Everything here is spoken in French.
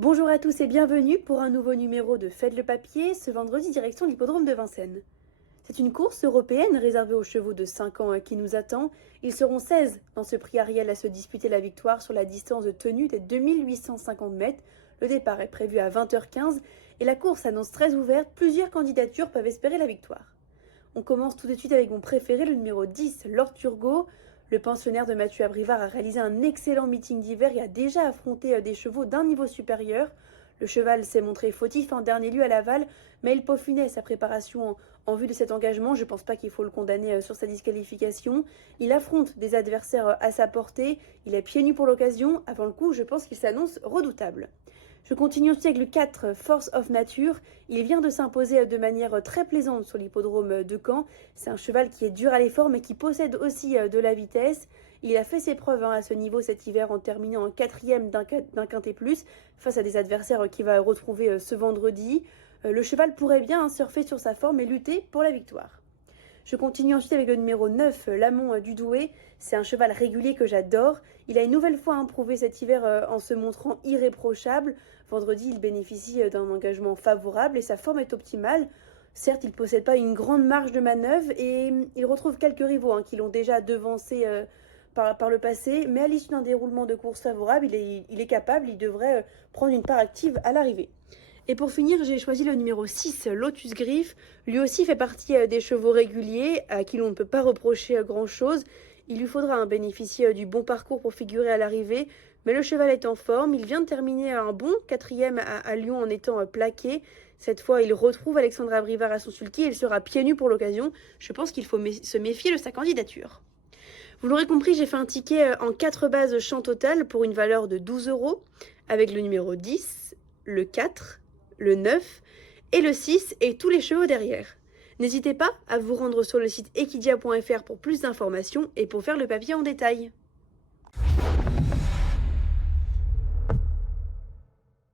Bonjour à tous et bienvenue pour un nouveau numéro de Faites le papier, ce vendredi direction l'hippodrome de Vincennes. C'est une course européenne réservée aux chevaux de 5 ans qui nous attend. Ils seront 16 dans ce prix Ariel à se disputer la victoire sur la distance de tenue des 2850 mètres. Le départ est prévu à 20h15 et la course annonce très ouverte. Plusieurs candidatures peuvent espérer la victoire. On commence tout de suite avec mon préféré, le numéro 10, Lord Turgot. Le pensionnaire de Mathieu Abrivard a réalisé un excellent meeting d'hiver et a déjà affronté des chevaux d'un niveau supérieur. Le cheval s'est montré fautif en dernier lieu à Laval, mais il peaufinait sa préparation en vue de cet engagement. Je ne pense pas qu'il faut le condamner sur sa disqualification. Il affronte des adversaires à sa portée. Il est pieds nus pour l'occasion. Avant le coup, je pense qu'il s'annonce redoutable. Je continue aussi avec le 4, Force of Nature. Il vient de s'imposer de manière très plaisante sur l'hippodrome de Caen. C'est un cheval qui est dur à l'effort mais qui possède aussi de la vitesse. Il a fait ses preuves à ce niveau cet hiver en terminant en 4e d'un quintet plus face à des adversaires qu'il va retrouver ce vendredi. Le cheval pourrait bien surfer sur sa forme et lutter pour la victoire. Je continue ensuite avec le numéro 9, l'Amont du Douai. C'est un cheval régulier que j'adore. Il a une nouvelle fois prouvé cet hiver en se montrant irréprochable. Vendredi, il bénéficie d'un engagement favorable et sa forme est optimale. Certes, il ne possède pas une grande marge de manœuvre et il retrouve quelques rivaux qui l'ont déjà devancé par le passé. Mais à l'issue d'un déroulement de course favorable, il est capable, il devrait prendre une part active à l'arrivée. Et pour finir, j'ai choisi le numéro 6, Lotus Griff. Lui aussi fait partie des chevaux réguliers à qui l'on ne peut pas reprocher grand-chose. Il lui faudra bénéficier du bon parcours pour figurer à l'arrivée. Mais le cheval est en forme. Il vient de terminer un bon 4e à Lyon en étant plaqué. Cette fois, il retrouve Alexandre Abrivard à son sulky et il sera pieds nus pour l'occasion. Je pense qu'il faut se méfier de sa candidature. Vous l'aurez compris, j'ai fait un ticket en 4 bases champ total pour une valeur de 12 € avec le numéro 10, le 4, le 9 et le 6 et tous les chevaux derrière. N'hésitez pas à vous rendre sur le site equidia.fr pour plus d'informations et pour faire le papier en détail.